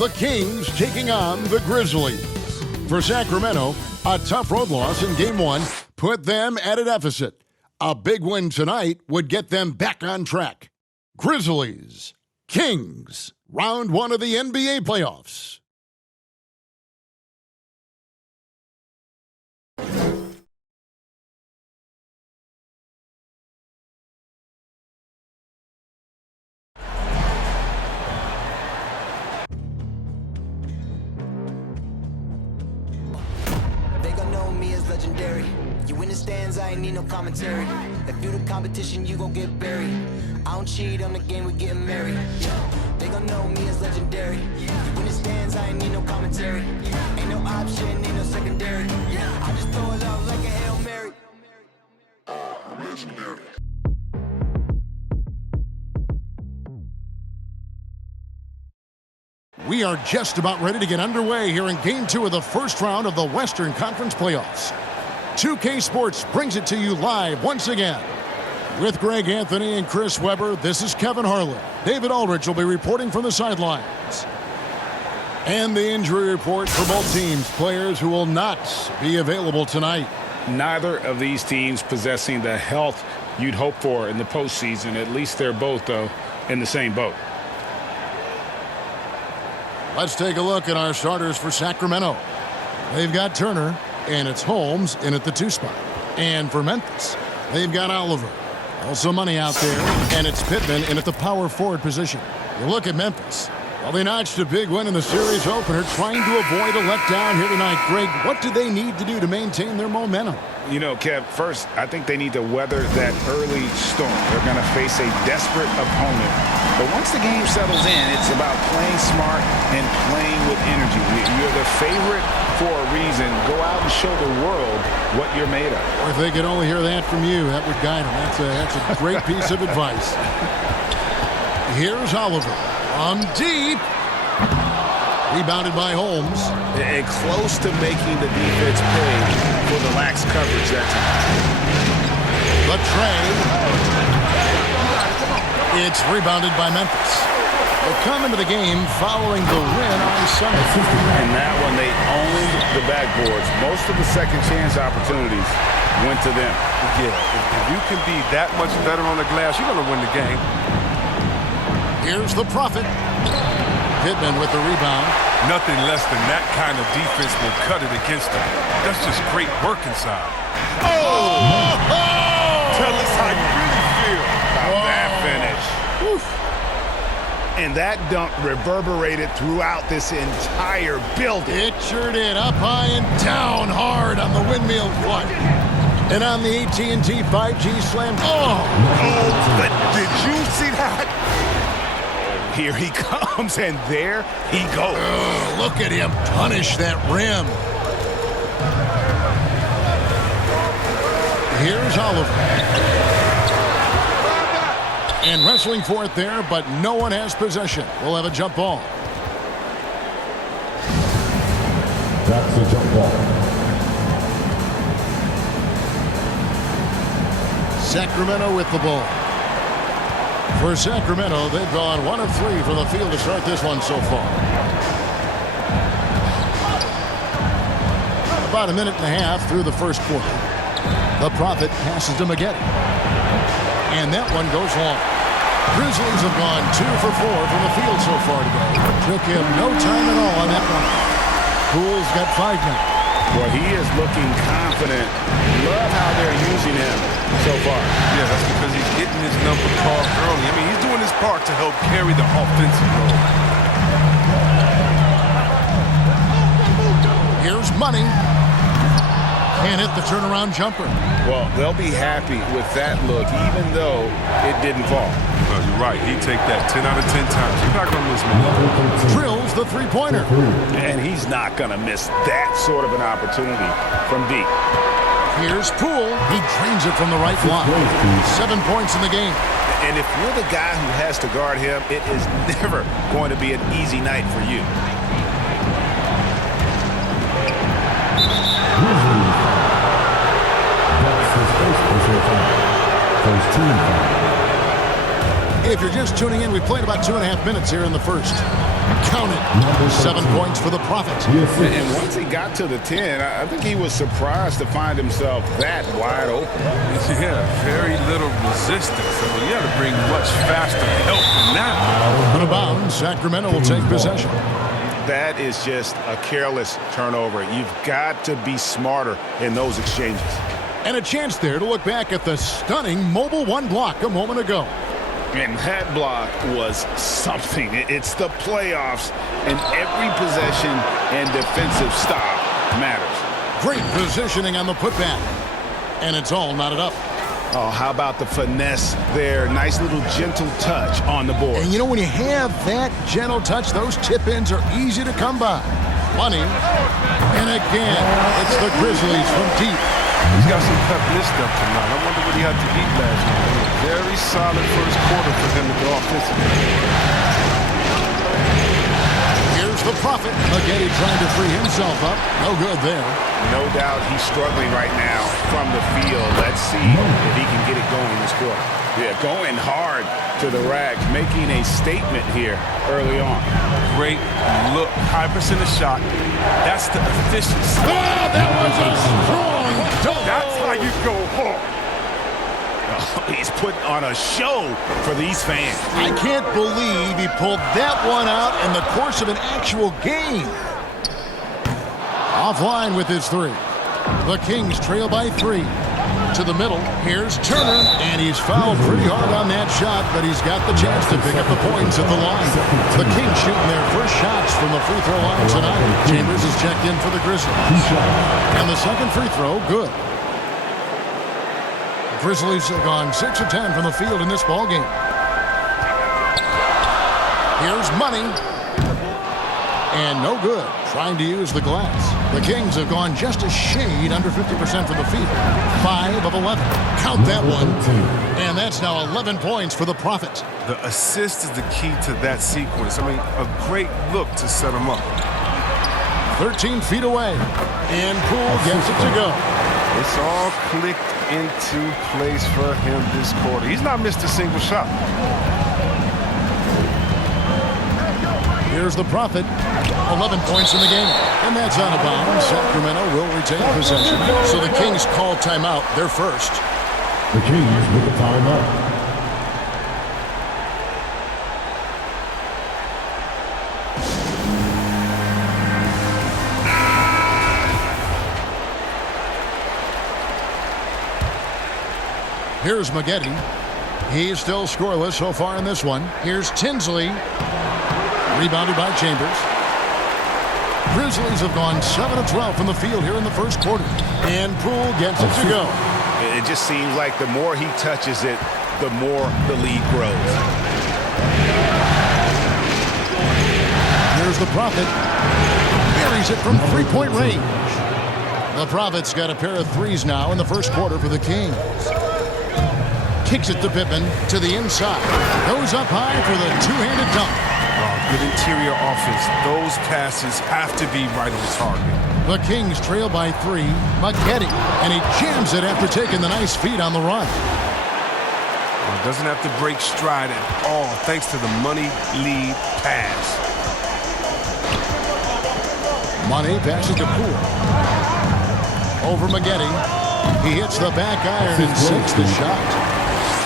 the Kings taking on the Grizzlies. For Sacramento, a tough road loss in Game 1 put them at a deficit. A big win tonight would get them back on track. Grizzlies, Kings, round 1 of the NBA playoffs. Legendary. You in the stands, I ain't need no commentary. If you the competition, you gon' get buried. I don't cheat on the game, we getting married. Yeah. They gon' know me as legendary. You in the stands, I ain't need no commentary. Ain't no option, ain't no secondary. I just throw it out like a Hail Mary. Legendary. We are just about ready to get underway here in Game 2 of the first round of the Western Conference Playoffs. 2K Sports brings it to you live once again. With Greg Anthony and Chris Webber, this is Kevin Harlan. David Aldrich will be reporting from the sidelines. And the injury report for both teams, players who will not be available tonight. Neither of these teams possessing the health you'd hope for in the postseason. At least they're both, though, in the same boat. Let's take a look at our starters for Sacramento. They've got Turner, and it's Holmes in at the 2 spot. And for Memphis, they've got Oliver. Also money out there, and it's Pittman in at the power forward position. You look at Memphis. Well, they notched a big win in the series opener, trying to avoid a letdown here tonight. Greg, what do they need to do to maintain their momentum? You know, Kev, first, I think they need to weather that early storm. They're going to face a desperate opponent. But once the game settles in, it's about playing smart and playing with energy. You're the favorite for a reason. Go out and show the world what you're made of. Or if they could only hear that from you, that would guide them. That's a great piece of advice. Here's Oliver on deep. Rebounded by Holmes. And close to making the defense pay for the lax coverage that time. The trade. It's rebounded by Memphis. They'll come into the game following the win on Sunday. And that one, they owned the backboards. Most of the second chance opportunities went to them. Yeah, if you can be that much better on the glass, you're going to win the game. Here's the Prophet. Pittman with the rebound. Nothing less than that kind of defense will cut it against them. That's just great work inside. Oh! Tell us how you really feel. About that finish. Woof. And that dunk reverberated throughout this entire building. It sure did. Up high and down hard on the windmill foot. And on the AT&T 5G slam. Oh, but did you see that? Here he comes, and there he goes. Look at him punish that rim. Here's Oliver. And wrestling for it there, but no one has possession. We'll have a jump ball. That's a jump ball. Sacramento with the ball. For Sacramento, they've gone 1 of 3 from the field to start this one so far. About a minute and a half through the first quarter. The Prophet passes to Maggette. And that one goes long. Grizzlies have gone 2 for 4 from the field so far today. Took him no time at all on that one. Poole's got 5 now. Well, he is looking confident. Love how they're using him so far. Yeah, that's because he's getting his number called early. I mean, he's doing his part to help carry the offensive load. Here's Money. Can't hit the turnaround jumper. Well, they'll be happy with that look, even though it didn't fall. No, you're right. He'd take that 10 out of 10 times. You're not going to miss me. Drills the three-pointer. And he's not going to miss that sort of an opportunity from deep. Here's Poole. He drains it from the right block. 7 points in the game. And if you're the guy who has to guard him, it is never going to be an easy night for you. If you're just tuning in, we played about 2.5 minutes here in the first. Count it. 7 points for the Prophet. And once he got to the 10, I think he was surprised to find himself that wide open. Yeah, very little resistance. I mean, you got to bring much faster help than that. Out of bounds, Sacramento will take possession. That is just a careless turnover. You've got to be smarter in those exchanges. And a chance there to look back at the stunning Mobile One block a moment ago. And that block was something. It's the playoffs, and every possession and defensive stop matters. Great positioning on the putback. And it's all knotted up. Oh, how about the finesse there? Nice little gentle touch on the board. And you know, when you have that gentle touch, those tip-ins are easy to come by. Money. And again, it's the Grizzlies from deep. He's got some pep in his step tonight. I wonder what he had to eat last night. Very solid first quarter for him to go offensively. Here's the Prophet. Maggette trying to free himself up. No good there. No doubt he's struggling right now from the field. Let's see if he can get it going this quarter. Yeah, going hard to the rack, making a statement here early on. Great look. High percentage shot. That's the efficiency. Oh, that was a strong dunk. That's how you go hard. He's putting on a show for these fans. I can't believe he pulled that one out in the course of an actual game. Offline with his three. The Kings trail by 3. To the middle, here's Turner, and he's fouled pretty hard on that shot, but he's got the chance to pick up the points at the line. The Kings shooting their first shots from the free throw line tonight. Chambers is checked in for the Grizzlies. And the second free throw, good. Grizzlies have gone 6 of 10 from the field in this ball game. Here's Money. And no good. Trying to use the glass. The Kings have gone just a shade under 50% from the field. 5 of 11. Count that one. And that's now 11 points for the Prophet. The assist is the key to that sequence. I mean, a great look to set him up. 13 feet away. And Poole gets it to go. It's all clicked into place for him this quarter. He's not missed a single shot. Here's the Prophet. 11 points in the game. And that's out of bounds. Sacramento will retain possession. So the Kings call timeout. They're first. The Kings with the timeout. Here's Maggette. He's still scoreless so far in this one. Here's Tinsley. Rebounded by Chambers. Grizzlies have gone 7 of 12 from the field here in the first quarter. And Poole gets it to go. It just seems like the more he touches it, the more the lead grows. Here's the Prophet. Buries it from three-point range. The Prophet's got a pair of threes now in the first quarter for the Kings. Kicks it to Pippen to the inside. Goes up high for the two-handed dunk. Good interior offense. Those passes have to be right on target. The Kings trail by 3. Maggette, and he jams it after taking the nice feed on the run. Well, doesn't have to break stride at all thanks to the money lead pass. Money passes to Poole. Over Maggette. He hits the back iron and sinks the shot.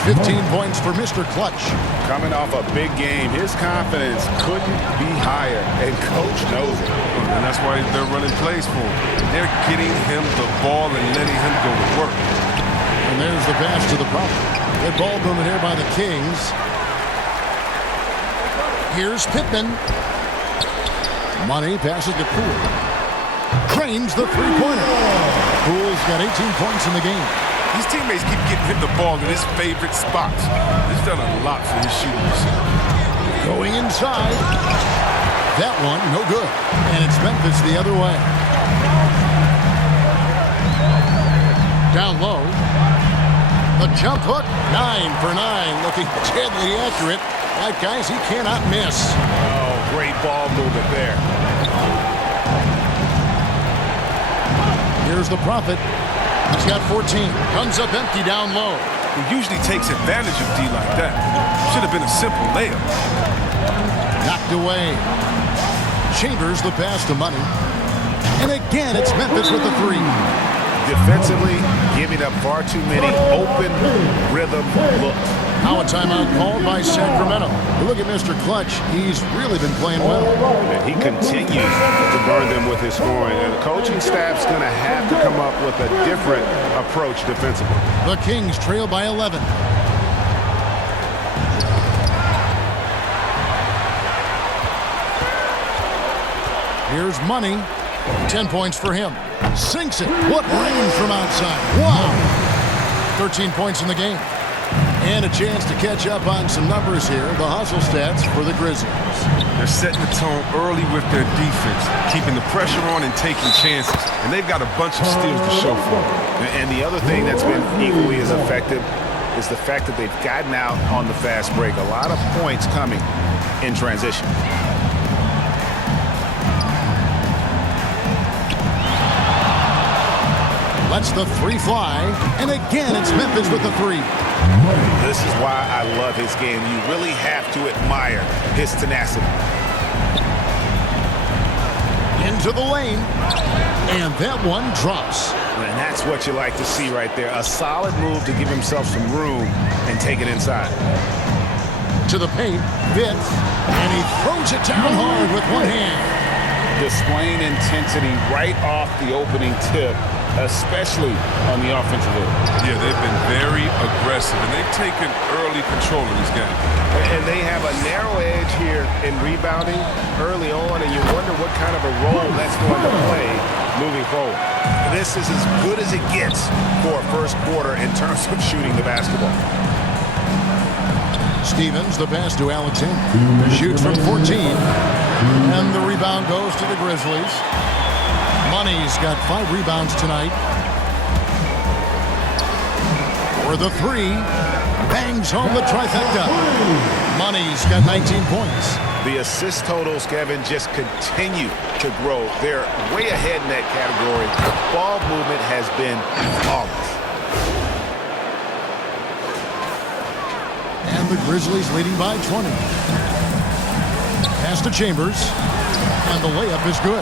15 points for Mr. Clutch. Coming off a big game, his confidence couldn't be higher, and Coach knows it. And that's why they're running plays for him. They're getting him the ball and letting him go to work. And there's the pass to the Prophet. Good ball movement here by the Kings. Here's Pittman. Money passes to Poole. Drains the three-pointer. Poole's got 18 points in the game. His teammates keep getting him the ball in his favorite spots. He's done a lot for his shooting. Going inside. That one, no good. And it's Memphis the other way. Down low. The jump hook, 9 for 9. Looking deadly accurate. Like, guys, he cannot miss. Oh, great ball movement there. Here's the Prophet. He's got 14. Comes up empty down low. He usually takes advantage of D like that. Should have been a simple layup. Knocked away. Chambers the pass to Money. And again, it's Memphis with the three. Defensively, giving up far too many open rhythm looks. Now a timeout called by Sacramento. Look at Mr. Clutch. He's really been playing well. And he continues to burn them with his scoring. And the coaching staff's going to have to come up with a different approach defensively. The Kings trail by 11. Here's Money. 10 points for him. Sinks it. What rain from outside. Wow. 13 points in the game. And a chance to catch up on some numbers here. The hustle stats for the Grizzlies. They're setting the tone early with their defense, keeping the pressure on and taking chances. And they've got a bunch of steals to show for it. And the other thing that's been equally as effective is the fact that they've gotten out on the fast break. A lot of points coming in transition. Lets the three fly. And again, it's Memphis with the three. This is why I love his game. You really have to admire his tenacity. Into the lane. And that one drops. And that's what you like to see right there. A solid move to give himself some room and take it inside. To the paint. Fifth. And he throws it down hard with one hand. Displaying intensity right off the opening tip, especially on the offensive end. Yeah, they've been very aggressive, and they've taken early control of this game. And they have a narrow edge here in rebounding early on, and you wonder what kind of a role that's going to play moving forward. This is as good as it gets for a first quarter in terms of shooting the basketball. Stevens, the pass to Alexander. Shoots from 14. And the rebound goes to the Grizzlies. Money's got 5 rebounds tonight. For the three. Bangs home the trifecta. Money's got 19 points. The assist totals, Kevin, just continue to grow. They're way ahead in that category. Ball movement has been flawless. And the Grizzlies leading by 20. Pass to Chambers. And the layup is good.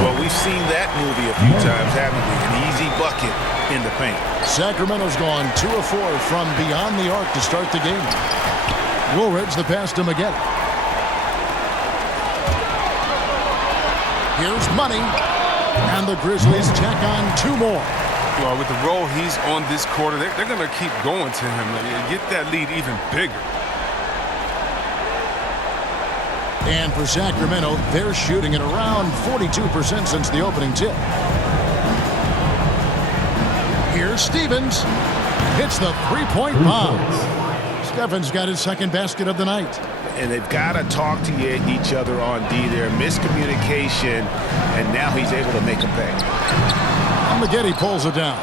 Well, we've seen that movie a few times, haven't we? An easy bucket in the paint. Sacramento's gone 2 of 4 from beyond the arc to start the game. Woolridge the pass to Maggette. Here's Money. And the Grizzlies tack on 2 more. Well, with the role he's on this quarter, they're going to keep going to him and get that lead even bigger. And for Sacramento, they're shooting at around 42% since the opening tip. Here's Stevens. Hits the three-point bomb. Stevens got his second basket of the night. And they've got to talk to each other on D there. Miscommunication, and now he's able to make a pay. And Maggette pulls it down.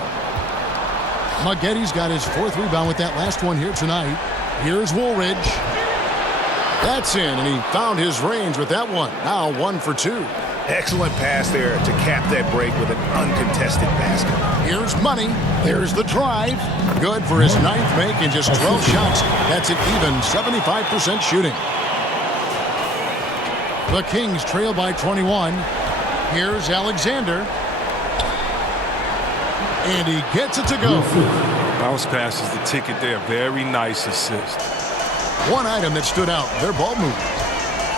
Maggette's got his 4th rebound with that last one here tonight. Here's Woolridge. That's in, and he found his range with that one. Now 1 for 2. Excellent pass there to cap that break with an uncontested basket. Here's Money. There's the drive. Good for his 9th make in just 12 shots. That's an even 75% shooting. The Kings trail by 21. Here's Alexander. And he gets it to go. Bounce pass is the ticket there. Very nice assist. One item that stood out, their ball movement.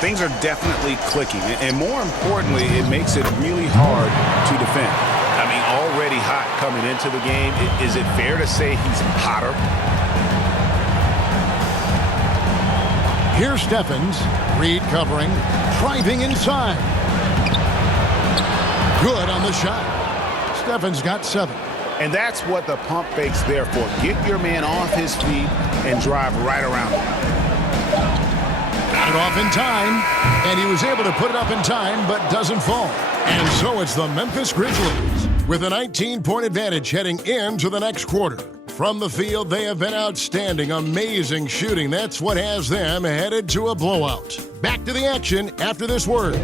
Things are definitely clicking, and more importantly, it makes it really hard to defend. I mean, already hot coming into the game. Is it fair to say he's hotter? Here's Steffens. Reed covering. Driving inside. Good on the shot. Steffens got 7. And that's what the pump fake's there for. Get your man off his feet and drive right around him. Got it off in time, and he was able to put it up in time, but doesn't fall. And so it's the Memphis Grizzlies with a 19-point advantage heading into the next quarter. From the field, they have been outstanding, amazing shooting. That's what has them headed to a blowout. Back to the action after this word.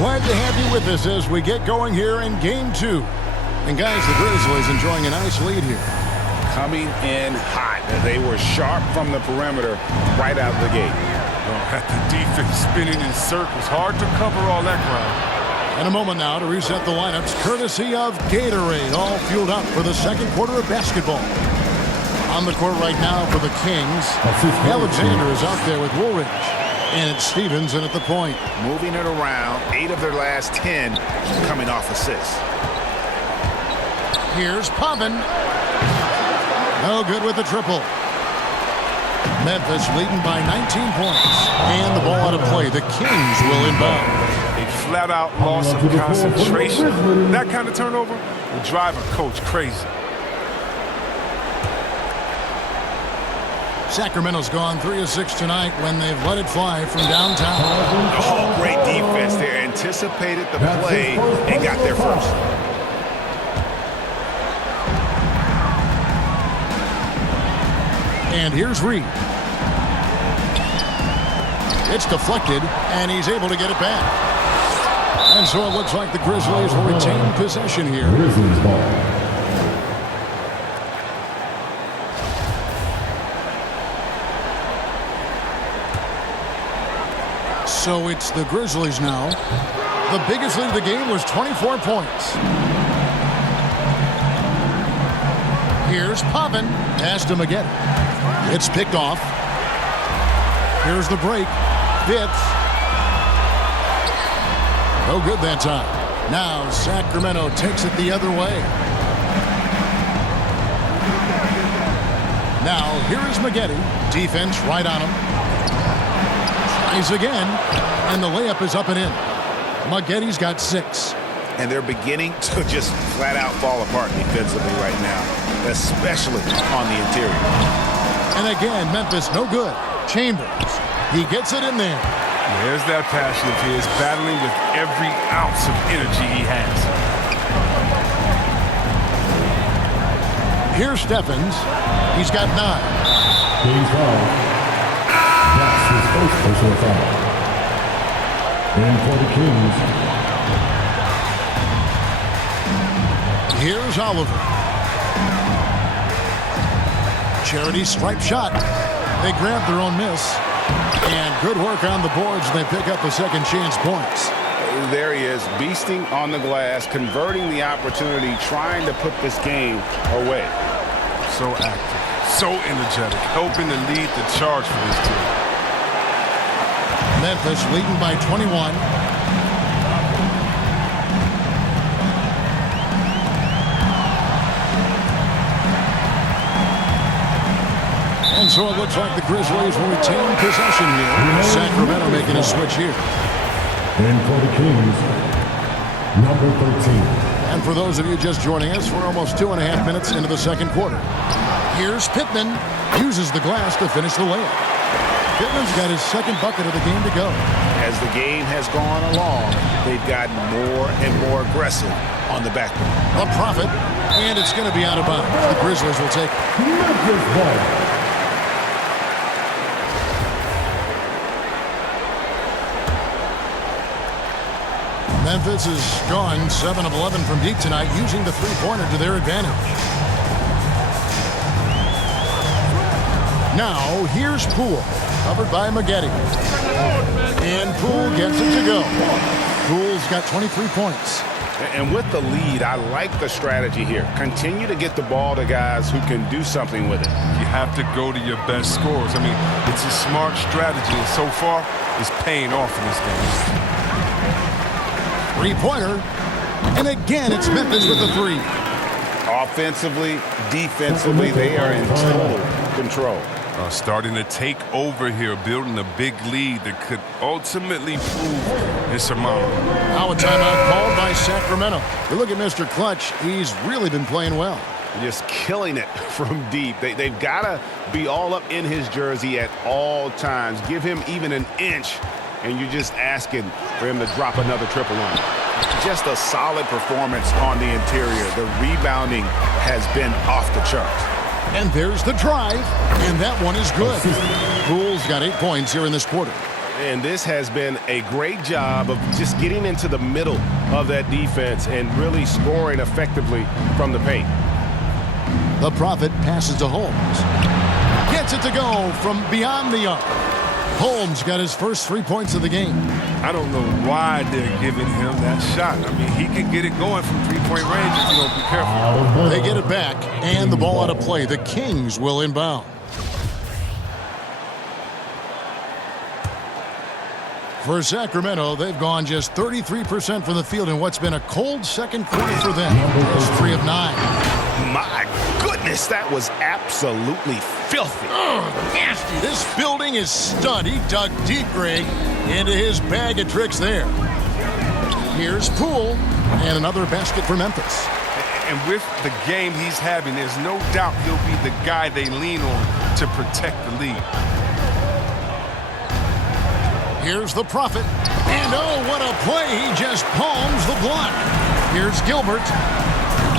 Glad to have you with us as we get going here in Game 2. And guys, the Grizzlies enjoying a nice lead here. Coming in hot. They were sharp from the perimeter right out of the gate. At the defense spinning in circles. Hard to cover all that ground. In a moment now to reset the lineups, courtesy of Gatorade, all fueled up for the second quarter of basketball. On the court right now for the Kings, Alexander is out there with Woolridge. And it's Stevens in at the point. Moving it around, 8 of their last 10 coming off assists. Here's Pavin. No good with the triple. Memphis leading by 19 points. And the ball out of play. The Kings will inbound. A flat-out loss of concentration. That kind of turnover will drive a coach crazy. Sacramento's gone 3 of 6 tonight when they've let it fly from downtown. Oh, great defense there. Anticipated the play and got there first. And here's Reed. It's deflected, and he's able to get it back. And so it looks like the Grizzlies will retain possession here. Grizzlies ball. So it's the Grizzlies now. The biggest lead of the game was 24 points. Here's Pavin. Asked him again. It's picked off. Here's the break. Fitz. No good that time. Now Sacramento takes it the other way. Now here is Maggette. Defense right on him. Tries again. And the layup is up and in. Maggette's got 6. And they're beginning to just flat out fall apart defensively right now, especially on the interior. And again, Memphis no good. Chambers. He gets it in there. There's that passion of his, battling with every ounce of energy he has. Here's Stephens. He's got 9. Kings foul. That's his first personal foul. And for the Kings. Here's Oliver. Charity stripe shot. They grab their own miss. And good work on the boards. They pick up the second chance points. There he is, beasting on the glass, converting the opportunity, trying to put this game away. So active, so energetic, helping to lead the charge for this team. Memphis leading by 21. And so it looks like the Grizzlies will retain possession here. Sacramento making a switch here. And for the Kings, number 13. And for those of you just joining us, we're almost 2.5 minutes into the second quarter. Here's Pittman. Uses the glass to finish the layup. Pittman's got his second bucket of the game to go. As the game has gone along, they've gotten more and more aggressive on the backboard. A profit, and it's going to be out of bounds. The Grizzlies will take it. Memphis ball. Memphis has gone 7 of 11 from deep tonight, using the three-pointer to their advantage. Now, here's Poole, covered by Maggette. And Poole gets it to go. Poole's got 23 points. And with the lead, I like the strategy here. Continue to get the ball to guys who can do something with it. You have to go to your best scorers. I mean, it's a smart strategy, and so far, it's paying off in this game. Three-pointer. And again, it's Memphis with the 3. Offensively, defensively, they are in total control. Starting to take over here, building a big lead that could ultimately prove insurmountable. Now a timeout called by Sacramento. You look at Mr. Clutch. He's really been playing well. Just killing it from deep. They've got to be all up in his jersey at all times. Give him even an inch, and you're just asking for him to drop another triple on you. Just a solid performance on the interior. The rebounding has been off the charts. And there's the drive, and that one is good. Poole's got 8 points here in this quarter. And this has been a great job of just getting into the middle of that defense and really scoring effectively from the paint. The Prophet passes to Holmes. Gets it to go from beyond the arc. Holmes got his first 3 points of the game. I don't know why they're giving him that shot. I mean, he can get it going from three-point range if you don't be careful. They get it back, and the ball out of play. The Kings will inbound. For Sacramento, they've gone just 33% from the field in what's been a cold second quarter for them. Just 3 of 9. My goodness, that was absolutely filthy. Nasty. This building is stud. He dug deep, Greg, into his bag of tricks there. Here's Poole, and another basket for Memphis. And with the game he's having, there's no doubt he'll be the guy they lean on to protect the lead. Here's the Prophet. And oh, what a play. He just palms the block. Here's Gilbert.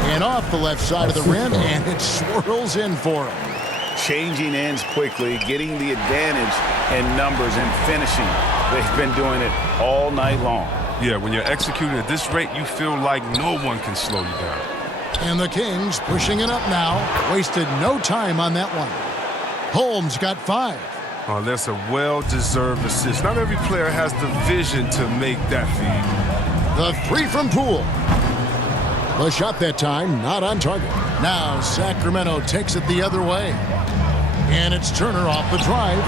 And off the left side of the rim, and it swirls in for him. Changing ends quickly, getting the advantage in numbers and finishing. They've been doing it all night long. Yeah, when you're executing at this rate, you feel like no one can slow you down. And the Kings pushing it up now. Wasted no time on that one. Holmes got 5. Oh, that's a well-deserved assist. Not every player has the vision to make that feed. The 3 from Poole. The shot that time, not on target. Now Sacramento takes it the other way. And it's Turner off the drive.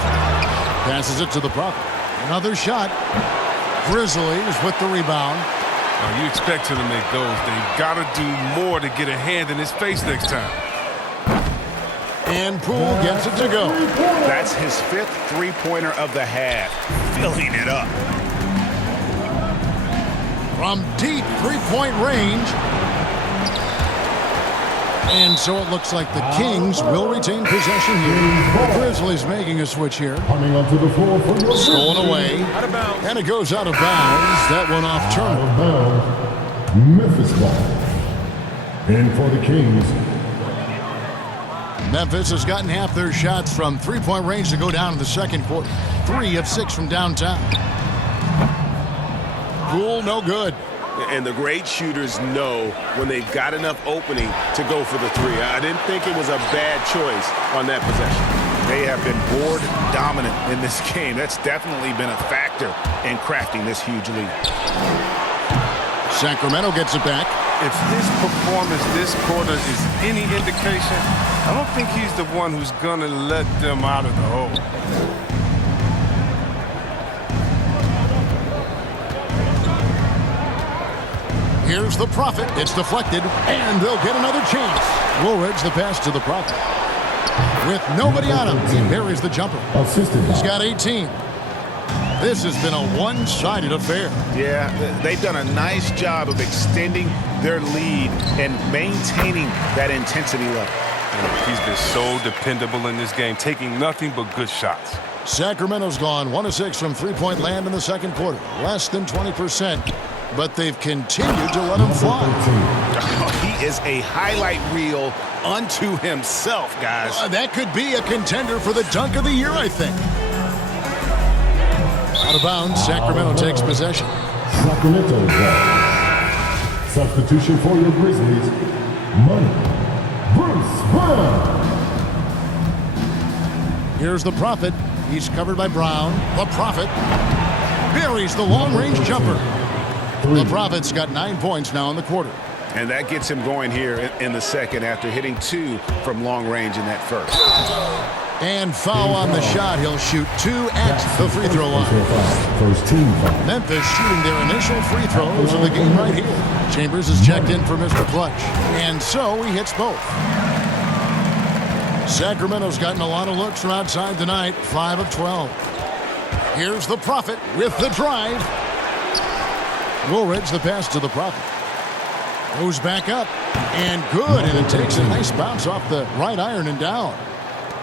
Passes it to the Prophet. Another shot. Grizzlies with the rebound. You expect him to make those. They've got to do more to get a hand in his face next time. And Poole gets it to go. That's his 5th three-pointer of the half. Filling it up. From deep three-point range. And so it looks like the Kings will retain possession here. The Grizzlies making a switch here. Coming onto the floor for your Stolen away. And it goes out of bounds. That one off Turner. Out of bounds. Memphis ball. And for the Kings. Memphis has gotten half their shots from three-point range to go down in the second quarter. 3 of 6 from downtown. Poole, no good. And the great shooters know when they've got enough opening to go for the 3. I didn't think it was a bad choice on that possession. They have been board dominant in this game. That's definitely been a factor in crafting this huge lead. Sacramento gets it back. If his performance this quarter is any indication, I don't think he's the one who's going to let them out of the hole. Here's the Prophet. It's deflected, and they'll get another chance. Woolridge the pass to the Prophet. With nobody on him, he buries the jumper. He's got 18. This has been a one-sided affair. Yeah, they've done a nice job of extending their lead and maintaining that intensity level. And he's been so dependable in this game, taking nothing but good shots. Sacramento's gone 1 of 6 from three-point land in the second quarter. Less than 20%. But they've continued to let him fly. He is a highlight reel unto himself, guys. That could be a contender for the dunk of the year, I think. Out of bounds, Sacramento takes possession. Sacramento ball. Substitution for your Grizzlies. Money. Bruce Brown. Here's the Prophet. He's covered by Brown. The Prophet buries the long-range jumper. The Prophet's got 9 points now in the quarter. And that gets him going here in the second after hitting 2 from long range in that first. And foul on the shot. He'll shoot 2 at the free throw line. First team foul. Memphis shooting their initial free throws of the game right here. Chambers is checked in for Mr. Clutch. And so he hits both. Sacramento's gotten a lot of looks from outside tonight. 5 of 12. Here's the Prophet with the drive. Woolridge the pass to the Prophet. Goes back up. And good. And it takes a nice bounce off the right iron and down.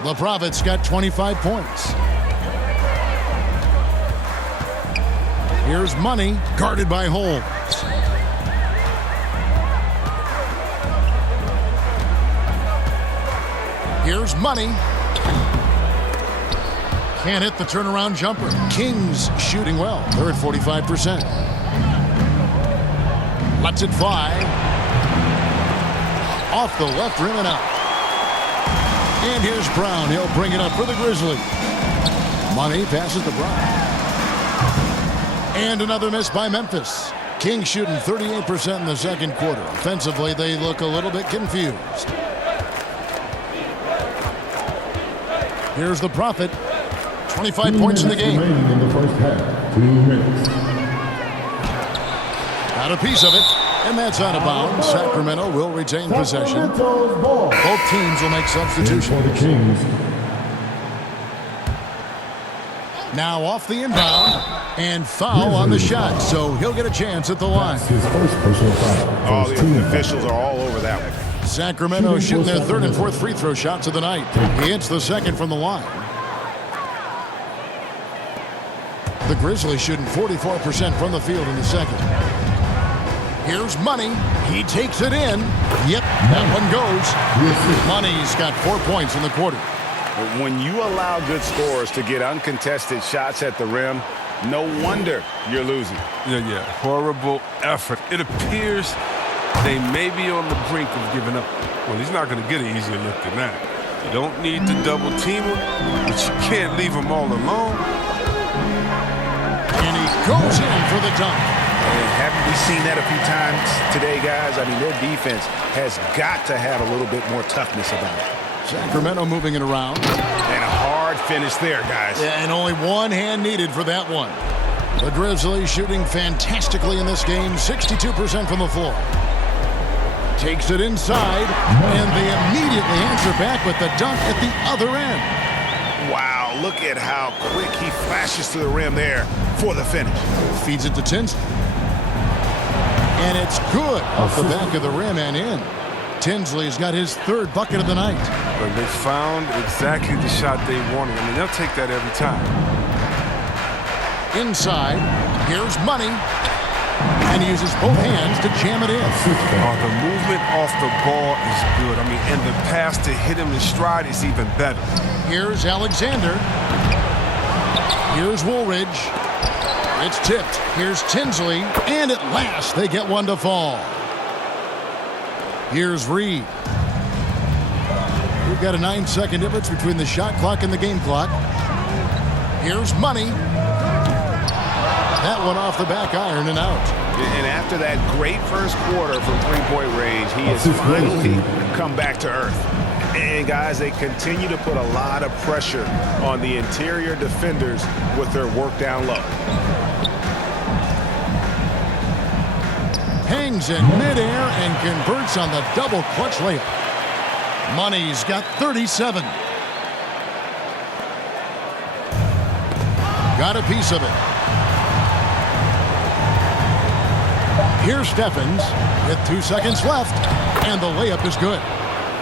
The Prophet's got 25 points. Here's Money, guarded by Holmes. Here's Money. Can't hit the turnaround jumper. Kings shooting well. They're at 45%. Lets it fly. Off the left rim and out. And here's Brown. He'll bring it up for the Grizzlies. Money passes to Brown. And another miss by Memphis. Kings shooting 38% in the second quarter. Offensively, they look a little bit confused. Here's the Prophet. 25 points in the game. In the first half. 2 minutes. Got a piece of it. And that's out of bounds. Sacramento will retain possession. Both teams will make substitutions. For the Kings. Now off the inbound. And foul on the shot. So he'll get a chance at the line. His first personal foul. All First the team officials are all over that one. Sacramento shooting their third and fourth free throw shots of the night. He hits the second from the line. The Grizzlies shooting 44% from the field in the second. Here's Money. He takes it in. Yep, that one goes. Money's got 4 points in the quarter. When you allow good scorers to get uncontested shots at the rim, no wonder you're losing. Yeah. Horrible effort. It appears they may be on the brink of giving up. Well, he's not going to get an easier look than that. You don't need to double team him, but you can't leave him all alone. And he goes in for the dunk. And haven't we seen that a few times today, guys? I mean, their defense has got to have a little bit more toughness about it. Sacramento moving it around. And a hard finish there, guys. And only one hand needed for that one. The Grizzlies shooting fantastically in this game. 62% from the floor. Takes it inside. And they immediately answer back with the dunk at the other end. Wow, look at how quick he flashes to the rim there for the finish. Feeds it to Tinsley. And it's good off the back of the rim and in. Tinsley's got his third bucket of the night. But they found exactly the shot they wanted. I mean, they'll take that every time. Inside, here's Money. And he uses both hands to jam it in. The movement off the ball is good. I mean, and the pass to hit him in stride is even better. Here's Alexander. Here's Woolridge. It's tipped. Here's Tinsley. And at last, they get one to fall. Here's Reed. We've got a 9-second difference between the shot clock and the game clock. Here's Money. That one off the back iron and out. And after that great first quarter from three-point range, he has finally come back to earth. And, guys, they continue to put a lot of pressure on the interior defenders with their work down low. Hangs in midair and converts on the double clutch layup. Money's got 37. Got a piece of it. Here's Steffens with 2 seconds left, and the layup is good.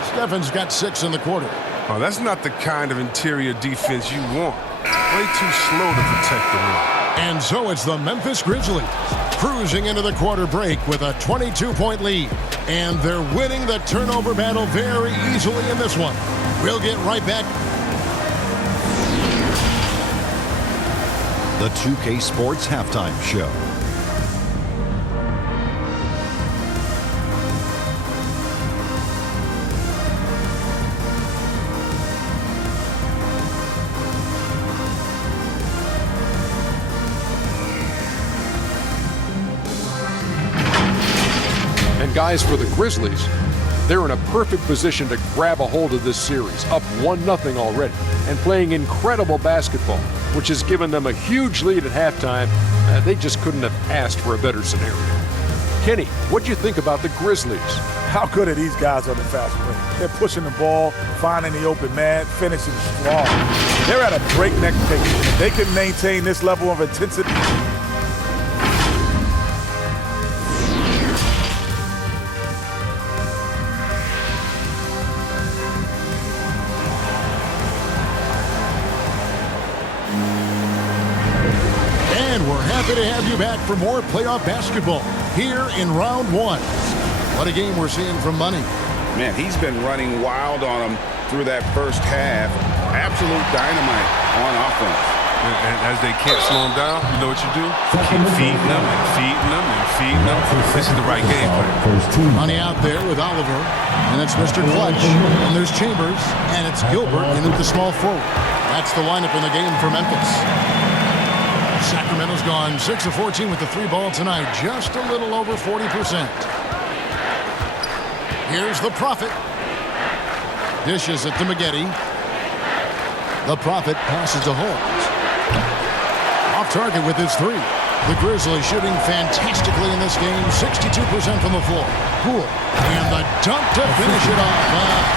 Steffens got 6 in the quarter. Oh, that's not the kind of interior defense you want. Way too slow to protect the rim. And so it's the Memphis Grizzlies cruising into the quarter break with a 22-point lead. And they're winning the turnover battle very easily in this one. We'll get right back. The 2K Sports Halftime Show. Guys, for the Grizzlies, they're in a perfect position to grab a hold of this series, up 1-0 already, and playing incredible basketball, which has given them a huge lead at halftime. They just couldn't have asked for a better scenario. Kenny, what do you think about the Grizzlies? How good are these guys on the fast break? They're pushing the ball, finding the open man, finishing strong. They're at a breakneck pace. If they can maintain this level of intensity. Happy to have you back for more playoff basketball here in round 1. What a game we're seeing from Money. Man, he's been running wild on them through that first half. Absolute dynamite on offense. And as they can't slow him down, you know what you do? Keep feeding them and feeding them and feeding them. This is the right game plan. Money out there with Oliver, and it's Mr. Clutch, and there's Chambers, and it's Gilbert in at the small forward. That's the lineup in the game for Memphis. Sacramento's gone 6 of 14 with the 3 ball tonight, just a little over 40%. Here's the Prophet. Dishes it to Maggette. The Prophet passes to Holmes. Off target with his 3. The Grizzlies shooting fantastically in this game, 62% from the floor. Poole, and the dunk to finish it off.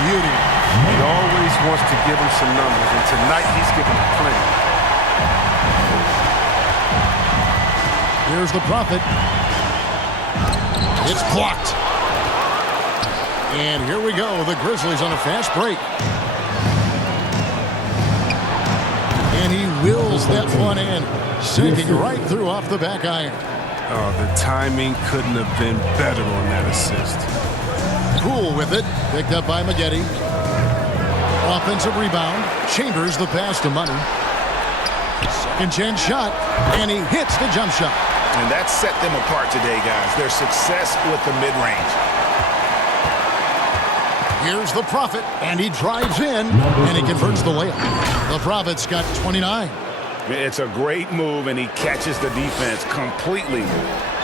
Beauty. He always wants to give him some numbers, and tonight he's giving them plenty. Here's the Prophet. It's blocked. And here we go. The Grizzlies on a fast break. And he wills that one in, sinking right through off the back iron. Oh, the timing couldn't have been better on that assist. Poole with it, picked up by Maggette. Offensive rebound. Chambers the pass to Money. Second chance shot, and he hits the jump shot. And that set them apart today, guys. Their success with the mid-range. Here's the Prophet, and he drives in, and he converts the layup. The Prophet's got 29. It's a great move, and he catches the defense completely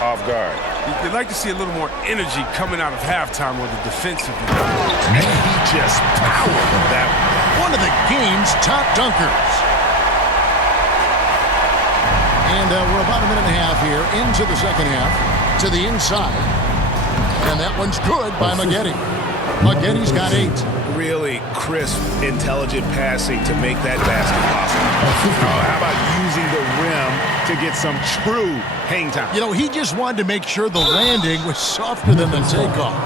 off guard. You'd like to see a little more energy coming out of halftime with the defensive. And he just powered that one of the game's top dunkers. And we're about a minute and a half here into the second half to the inside. And that one's good by Maggette. Maggette's got 8. Really crisp, intelligent passing to make that basket possible. Oh, how about using the rim to get some true hang time? You know, he just wanted to make sure the landing was softer than the takeoff.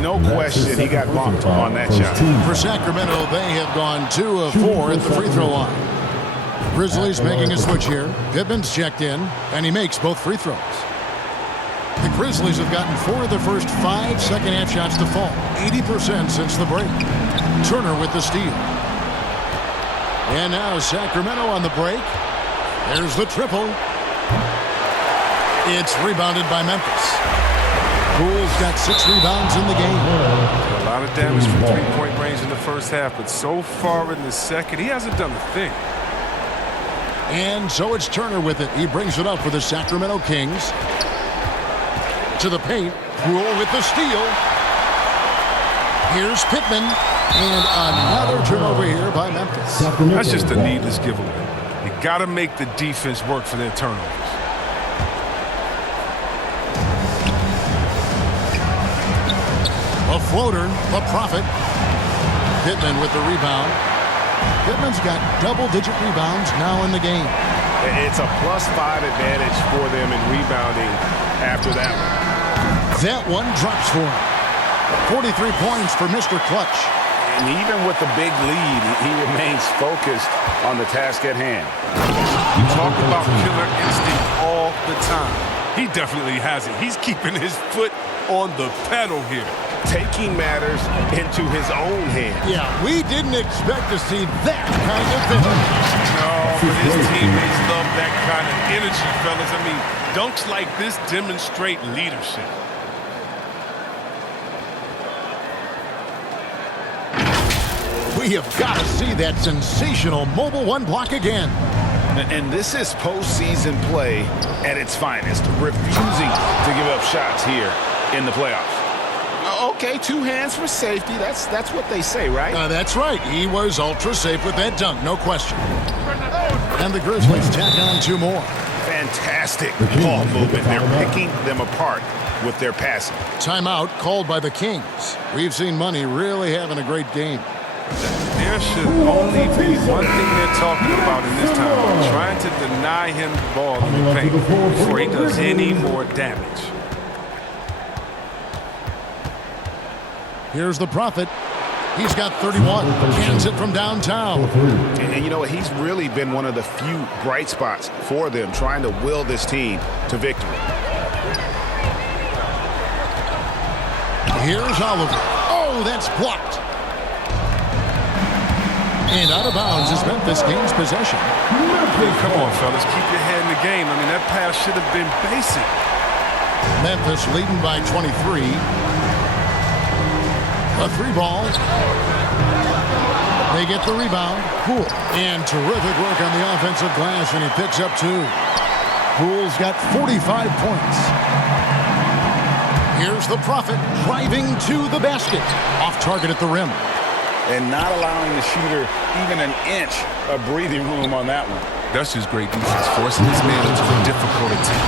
No question he got bumped on that shot. For Sacramento, they have gone 2 of 4 at the free throw line. Grizzlies making a switch here. Pittman's checked in, and he makes both free throws. The Grizzlies have gotten 4 of their first 5 second-half shots to fall, 80% since the break. Turner with the steal. And now Sacramento on the break. There's the triple. It's rebounded by Memphis. Poole's got 6 rebounds in the game. A lot of damage from three-point range in the first half, but so far in the second, he hasn't done a thing. And so it's Turner with it. He brings it up for the Sacramento Kings. To the paint. Poole with the steal. Here's Pittman. And another turnover here by Memphis. That's just a needless giveaway. You got to make the defense work for their turnovers. A floater, the Prophet. Pittman with the rebound. Pittman's got double-digit rebounds now in the game. It's a +5 advantage for them in rebounding after that one. That one drops for him. 43 points for Mr. Clutch. And even with the big lead, he remains focused on the task at hand. We talk about killer instinct all the time. He definitely has it. He's keeping his foot on the pedal here. Taking matters into his own hands. Yeah, we didn't expect to see that kind of thing. No, but his teammates love that kind of energy, fellas. I mean, dunks like this demonstrate leadership. We have got to see that sensational Mobile One block again. And this is postseason play at its finest, refusing to give up shots here in the playoffs. Okay, 2 hands for safety. That's what they say, right? That's right. He was ultra safe with that dunk, no question. And the Grizzlies tack on 2 more. Fantastic ball movement. They're picking them apart with their passing. Timeout called by the Kings. We've seen Money really having a great game. There should only be one thing they're talking about in this time, trying to deny him the ball in the paint before he does any more damage. Here's the Prophet. He's got 31. Cans it from downtown. And you know what? He's really been one of the few bright spots for them, trying to will this team to victory. Here's Oliver. Oh, that's blocked. And out of bounds is Memphis gains possession. Come on, fellas. Keep your head in the game. I mean, that pass should have been basic. Memphis leading by 23. A 3-ball. They get the rebound. Poole. And terrific work on the offensive glass, and he picks up 2. Poole's got 45 points. Here's the Prophet driving to the basket. Off target at the rim. And not allowing the shooter even an inch of breathing room on that one. That's just great defense, forcing this man into a difficult attack.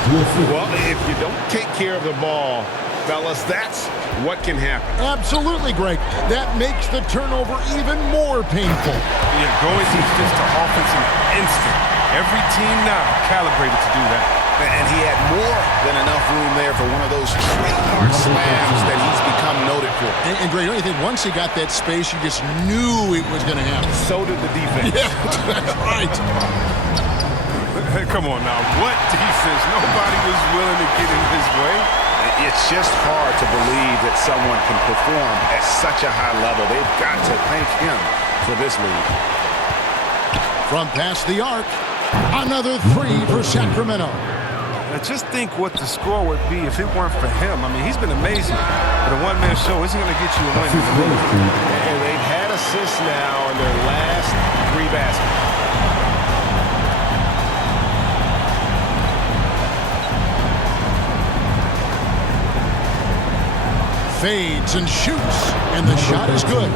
Well, if you don't take care of the ball, fellas, that's what can happen. Absolutely, Greg. That makes the turnover even more painful. Yeah, going defense to offense in an instant. Every team now calibrated to do that. And he had more than enough room there for one of those trademark slams that he's become noted for. And Greg, don't you think once he got that space, you just knew it was going to happen? So did the defense. Yeah, that's right. Hey, come on now. What defense? Nobody was willing to get in his way. It's just hard to believe that someone can perform at such a high level. They've got to thank him for this lead. From past the arc, another 3 for Sacramento. Now just think what the score would be if it weren't for him. I mean, he's been amazing. But a one-man show isn't going to get you a win. And they've had assists now in their last 3 baskets. Fades and shoots, and the shot is good.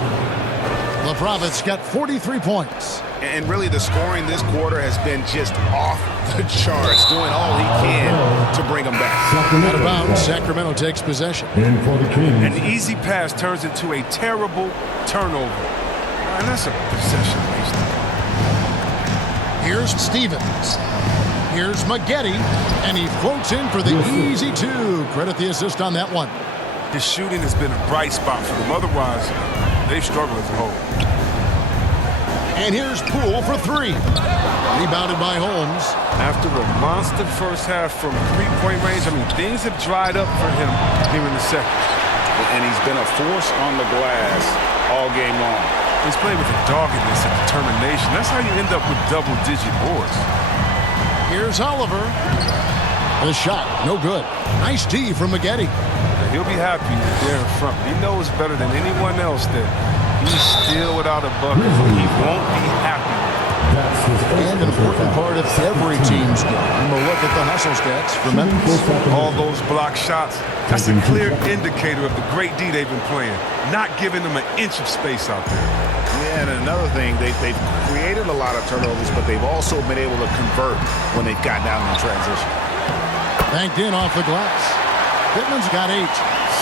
The Prophet's got 43 points. And really the scoring this quarter has been just off the charts, doing all he can to bring them back. Out of bounds, Sacramento takes possession. And for the Kings, An easy pass turns into a terrible turnover. And that's a possession waste. Here's Stevens. Here's Maggette, and he floats in for the easy 2. Credit the assist on that one. His shooting has been a bright spot for them. Otherwise, they've struggled as a whole. And here's Poole for 3. Rebounded by Holmes. After a monster first half from three-point range, I mean, things have dried up for him here in the second. And he's been a force on the glass all game long. He's playing with a doggedness and determination. That's how you end up with double-digit boards. Here's Oliver. The shot, no good. Nice D from Maggette. He'll be happy there in front. He knows better than anyone else that he's still without a bucket. He won't be happy. And an important part of every team's game. We'll look at the hustle stats for Memphis. All those block shots, that's a clear indicator of the great D they've been playing. Not giving them an inch of space out there. Yeah, and another thing, they've created a lot of turnovers, but they've also been able to convert when they've gotten out in transition. Banked in off the glass. Pittman's got 8.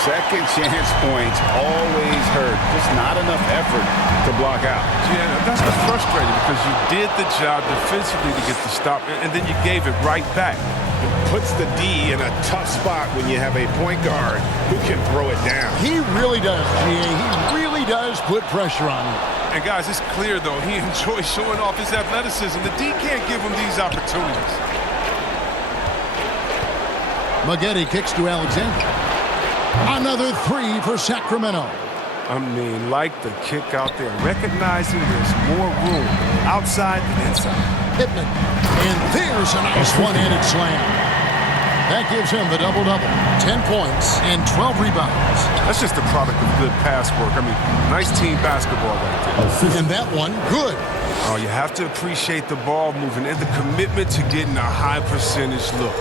Second chance points always hurt. Just not enough effort to block out. Yeah, that's what's frustrating because you did the job defensively to get the stop, and then you gave it right back. It puts the D in a tough spot when you have a point guard who can throw it down. He really does, GA. He really does put pressure on him. And guys, it's clear, though, he enjoys showing off his athleticism. The D can't give him these opportunities. Maggette kicks to Alexander. Another 3 for Sacramento. I mean, like the kick out there, recognizing there's more room outside than inside. Pittman. And there's a nice one-handed slam. That gives him the double-double. 10 points and 12 rebounds. That's just a product of good pass work. I mean, nice team basketball right there. And that one, good. Oh, you have to appreciate the ball moving and the commitment to getting a high percentage look.